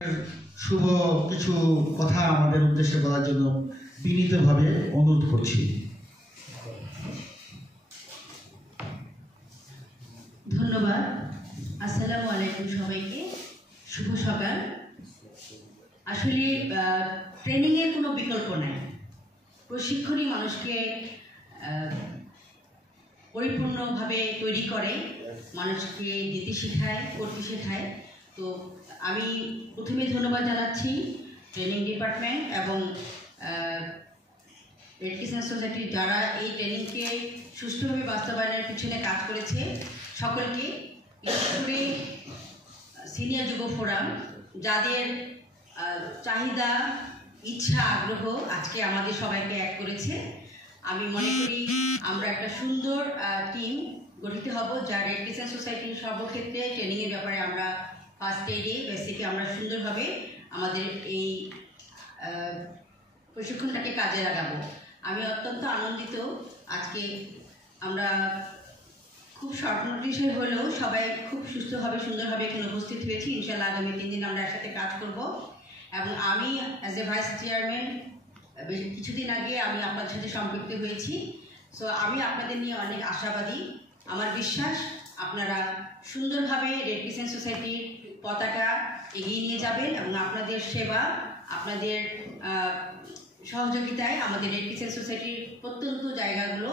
শুভ কিছু কথা আমাদের উদ্দেশ্যে বলার জন্য বিনীতভাবে অনুরোধ করছি। ধন্যবাদ। আসসালামু আলাইকুম সবাইকে, শুভ সকাল। আসলে ট্রেনিংয়ের কোনো বিকল্প নাই। প্রশিক্ষণই মানুষকে পরিপূর্ণভাবে তৈরি করে, মানুষকে দিতে শেখায়, করতে শেখায়। তো আমি প্রথমে ধন্যবাদ জানাচ্ছি ট্রেনিং ডিপার্টমেন্ট এবং রেড ক্রিসেন্ট সোসাইটির যারা এই ট্রেনিংকে সুষ্ঠুভাবে বাস্তবায়নের পিছনে কাজ করেছে সকলকে, বিশেষ করে সিনিয়র যুব ফোরাম যাদের চাহিদা, ইচ্ছা, আগ্রহ আজকে আমাদের সবাইকে এক করেছে। আমি মনে করি আমরা একটা সুন্দর টিম গঠিত হব, যা রেড ক্রিসেন্ট সোসাইটির সর্বক্ষেত্রে ট্রেনিংয়ের ব্যাপারে আমরা ফার্স্ট এইডে বেসিকে আমরা সুন্দরভাবে আমাদের এই প্রশিক্ষণটাকে কাজে লাগাবো। আমি অত্যন্ত আনন্দিত আজকে আমরা খুব শর্ট নোটিশে হলেও সবাই খুব সুস্থভাবে সুন্দরভাবে এখানে উপস্থিত হয়েছি। ইনশাআল্লাহ আগামী 3 দিন আমরা একসাথে কাজ করব। এবং আমি অ্যাজ এ ভাইস চেয়ারম্যান কিছুদিন আগে আমি আপনাদের সাথে সম্পৃক্ত হয়েছি। সো আমি আপনাদের নিয়ে অনেক আশাবাদী। আমার বিশ্বাস আপনারা সুন্দরভাবে রেড ক্রিসেন্ট সোসাইটির পতাকা এগিয়ে নিয়ে যাবেন এবং আপনাদের সেবা, আপনাদের সহযোগিতায় আমাদের রেড ক্রিসেন্ট সোসাইটির প্রত্যন্ত জায়গাগুলো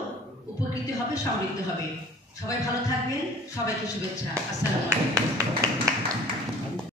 উপকৃত হবে, সমৃদ্ধ হবে। সবাই ভালো থাকবেন। সবাইকে শুভেচ্ছা। আসসালামু আলাইকুম।